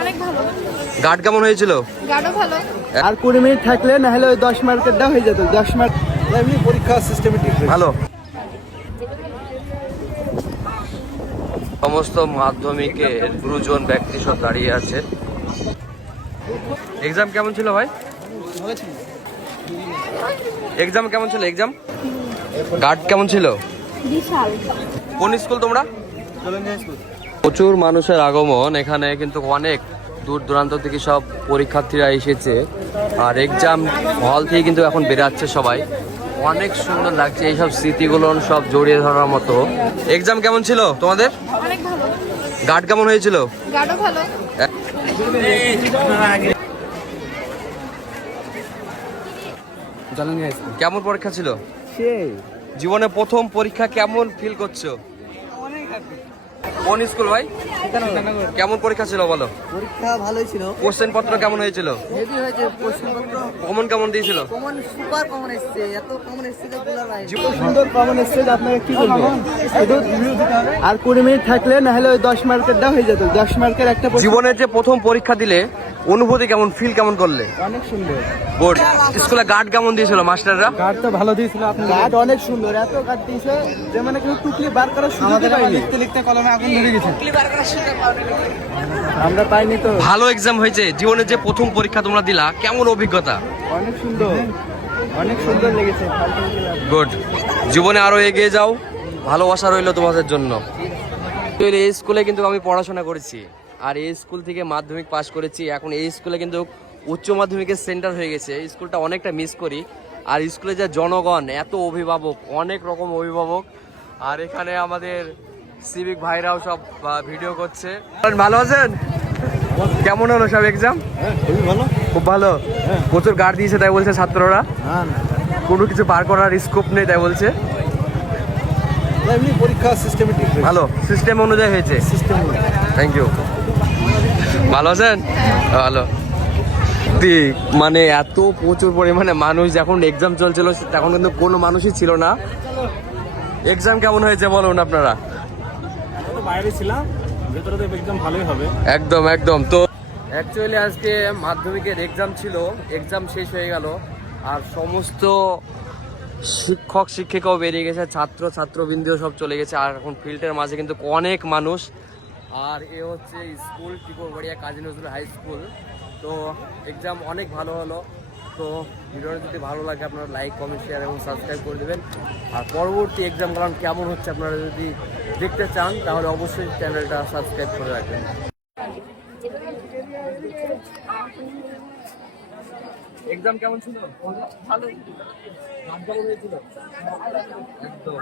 অনেক ভালো। গার্ড কেমন হয়েছিল? গার্ডও ভালো। আর 20 মিনিট থাকলে না হলে ওই 10 মার্কেরটা হয়ে যেত। 10 মার্ক এমনি পরীক্ষা সিস্টেমেটিক ভালো। সমস্ত মাধ্যমিকের গুরুজন ব্যক্তি সব দাঁড়িয়ে আছে। এক্সাম কেমন ছিল ভাই? এক্সাম কেমন ছিল? এক্সাম গার্ড কেমন ছিল? বিশাল। কোন স্কুল তোমরা? প্রচুর মানুষের আগমন এখানে, কিন্তু অনেক দূর দূরান্ত থেকে সব পরীক্ষার্থীরা এসেছে। আর এক্সাম হল থেকে কিন্তু এখন বেরাচ্ছে সবাই। অনেক সুন্দর লাগছে, এইসব স্মৃতিগুলো সব জড়িয়ে ধরার মতো। এক্সাম কেমন ছিল তোমাদের? অনেক ভালো। গার্ড কেমন হয়েছিল? গার্ডও ভালো। কেমন পরীক্ষা ছিল? সেই জীবনে প্রথম পরীক্ষা কেমন ফিল করছো? কোন স্কুল ভাই? কেমন পরীক্ষা ছিল বলো? পরীক্ষা ভালোই ছিল। কোশ্চেন পত্র কেমন হয়েছিল? হেভি হয়েছে প্রশ্নপত্র। কমন কেমন দিয়েছিল? কমন সুপার কমন এসেছে। এত কমন এসেছে যে বলার বাইরে। সুন্দর কমন এসেছে যে আপনাকে কি বলবো। আর 20 মিনিট থাকলে না হলে ওই 10 মার্কেরটা হয়ে যেত। 10 মার্কের একটা জীবনের যে প্রথম পরীক্ষা দিলে অনুভূতি কেমন, ফিল কেমন করলে? অনেক সুন্দর। গুড। স্কুলে গার্ড কেমন দিয়েছিল মাস্টাররা? গার্ড তো ভালো দিয়েছিল। আপনি গার্ড অনেক সুন্দর, এত গার্ড দিয়েছে যে মানে কেউ টুকলি বার করার সুযোগ পাইনি। লিখতে লিখতে কলমে আগুন ধরে গেছে। টুকলি বার করার সুযোগ আমরা পাইনি তো। ভালো এক্সাম হয়েছে। জীবনের যে প্রথম পরীক্ষা তোমরা দিলা, কেমন অভিজ্ঞতা? অনেক সুন্দর, অনেক সুন্দর লেগেছে। গুড। জীবনে আরো এগিয়ে যাও, ভালোবাসা রইলো তোমাদের জন্য। এই স্কুলে কিন্তু আমি পড়াশোনা করেছি, আর এই স্কুল থেকে মাধ্যমিক পাশ করেছি। এখন এই স্কুলে কিন্তু উচ্চ মাধ্যমিকের সেন্টার হয়ে গেছে। এই স্কুলটা অনেকটা মিস করি। আর স্কুলে যে জনগণ, এত অভিভাবক, অনেক রকম অভিভাবক। আর এখানে আমাদের সিভিক ভাইরাও সব ভিডিও করছে। ভালো আছেন? কেমন হলো সব এক্সাম? খুবই ভালো। খুব ভালো। প্রচুর গার্ড দিয়েছে তাই বলছে ছাত্ররা। কোনো কিছু পার করার স্কোপ নেই তাই বলছে। এমনি পরীক্ষা সিস্টেমেটিক ভালো, সিস্টেম অনুযায়ী হয়েছে। Thank you. ভালো আছেন? ভালো। মানে এত প্রচুর পরিমাণে মানুষ, যখন এক্সাম চলছিল তখন কিন্তু কোনো মানুষই ছিল না। এক্সাম কেমন হয়েছে বলুন আপনারা? বাইরে ছিলাম, ভেতরে তো এক্সাম ভালোই হবে। একদম একদম। তো অ্যাকচুয়ালি আজকে মাধ্যমিকের এক্সাম ছিল, এক্সাম শেষ হয়ে গেল। আর সমস্ত শিক্ষক শিক্ষিকাও বেরিয়ে গেছে, ছাত্রবৃন্দও সব চলে গেছে। আর এখন ফিল্ডের মাঝে কিন্তু অনেক মানুষ। আর এ হচ্ছে school, টিকরবাড়িয়া Kazi Nazrul high school. তো এক্সাম অনেক ভালো হলো। তো ভিডিওটা যদি ভালো লাগে আপনারা লাইক, কমেন্ট, শেয়ার এবং সাবস্ক্রাইব করে দেবেন। আর পরবর্তী এক্সামগুলো কেমন হচ্ছে আপনারা যদি দেখতে চান তাহলে অবশ্যই চ্যানেলটা সাবস্ক্রাইব করে রাখবেন। এক্সাম কেমন ছিল? ভালো। কেমন হয়েছিল? একদম।